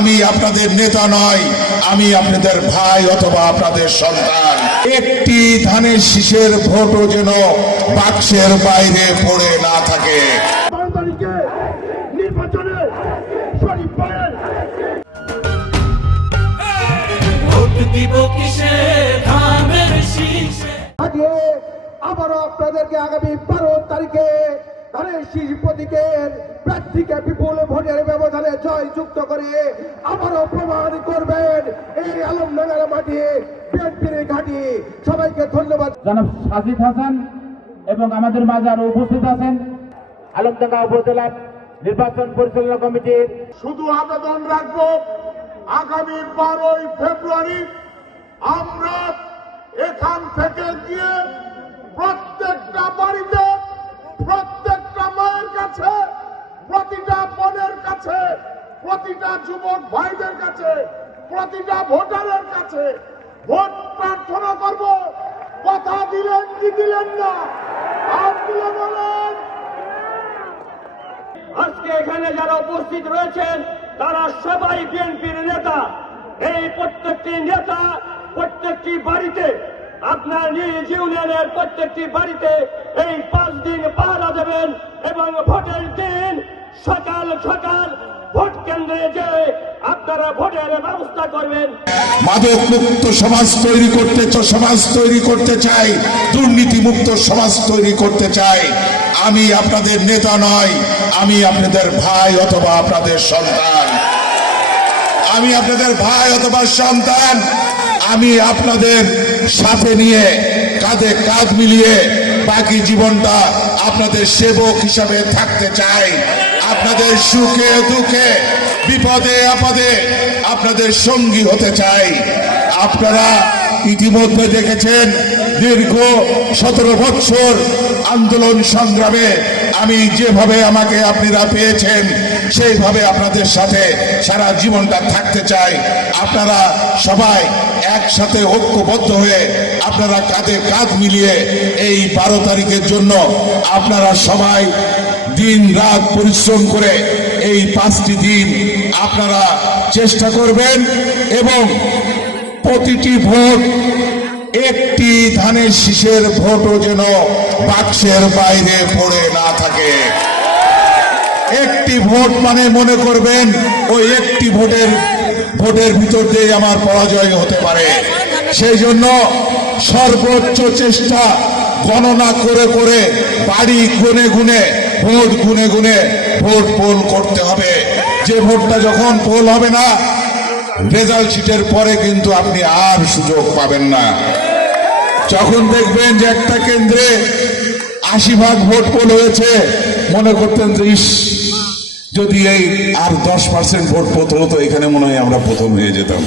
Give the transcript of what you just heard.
আমি আপনাদের নেতা নয়, আমি আপনাদের ভাই অথবা আপনাদের সন্তান। একটি ধানের শীষের ভোটও যেন বাক্সের বাইরে পড়ে না থাকে। নির্বাচনে আবারও আপনাদেরকে আগামী 12 তারিখে ধানের শীষ প্রতীকের প্রার্থীকে বিপুল ভোটের ব্যবধানে জয়যুক্ত করে আবারও প্রমাণ করবেন এই আলমডাঙ্গার মাটি বিএনপির ঘাঁটি। সবাইকে ধন্যবাদ। জনাব সাজিদ হাসান এবং আমাদের মাঝে আরো উপস্থিত আছেন আলমডাঙ্গা উপজেলা নির্বাচন পরিচালনা কমিটির। শুধু আবেদন রাখবো, আগামী 12 ফেব্রুয়ারি আমরা এখান থেকে গিয়ে প্রত্যেকটা বাড়িতে, প্রত্যেকটা মায়ের কাছে, প্রতিটা বোনের কাছে, প্রতিটা যুবক ভাইদের কাছে, প্রতিটা ভোটারের কাছে ভোট প্রার্থনা করব। কথা দিলেন কি দিলেন না? আর দিলে বলেন। আজকে এখানে যারা উপস্থিত রয়েছেন তারা সবাই বিএনপির নেতা। এই প্রত্যেকটি নেতা প্রত্যেকটি বাড়িতে, আপনার নিজ ইউনিয়নের প্রত্যেকটি বাড়িতে এই 5 দিন পাহারা দেবেন এবং ভোটের দিন সকাল সকাল ভোট কেন্দ্রে যে আপনারা ভোটের ব্যবস্থা করবেন। মাদক মুক্ত সমাজ তৈরি করতে চাই, দুর্নীতি মুক্ত সমাজ তৈরি করতে চাই। আমি আপনাদের নেতা নয়, আমি আপনাদের ভাই অথবা আপনাদের সন্তান। আমি আপনাদের ভাই অথবা সন্তান। আমি আপনাদের সাথে নিয়ে কাঁধে কাঁধ মিলিয়ে বাকি জীবনটা আপনাদের সেবক হিসাবে থাকতে চাই। আপনাদের সুখে দুঃখে বিপদে আপদে আপনাদের সঙ্গী হতে চাই। আপনারা ইতিমধ্যে দেখেছেন দীর্ঘ 17 বছর আন্দোলন সংগ্রামে আমি যেভাবে আমাকে আপনারা পেয়েছেন সেইভাবে আপনাদের সাথে সারা জীবনটা থাকতে চাই। আপনারা সবাই একসাথে ঐক্যবদ্ধ হয়ে আপনারা কাঁধে কাঁধ মিলিয়ে এই 12 তারিখের জন্য আপনারা সবাই দিন রাত পরিশ্রম করে এই 5টি দিন আপনারা চেষ্টা করবেন এবং প্রতিটি ভোট একটি ধানের শীষের ভোটও যেন বাক্সের বাইরে পড়ে না থাকে। একটি ভোট মানে মনে করবেন ওই একটি ভোটের ভিতর দিয়ে আমার পরাজয় হতে পারে। সেই জন্য সর্বোচ্চ চেষ্টা গণনা করে করে বাড়ি গুনে গুনে ভোট গুনে গুনে ভোট পোল করতে হবে। যে ভোটটা যখন পোল হবে না, রেজাল্ট শিটের পরে কিন্তু আপনি আর সুযোগ পাবেন না। যখন দেখবেন যে একটা কেন্দ্রে 80% ভোট পোল হয়েছে, মনে করতেন যে ইস, যদি এই আর 10% ভোট পোল হতো এখানে মনে হয় আমরা প্রথম হয়ে যেতাম।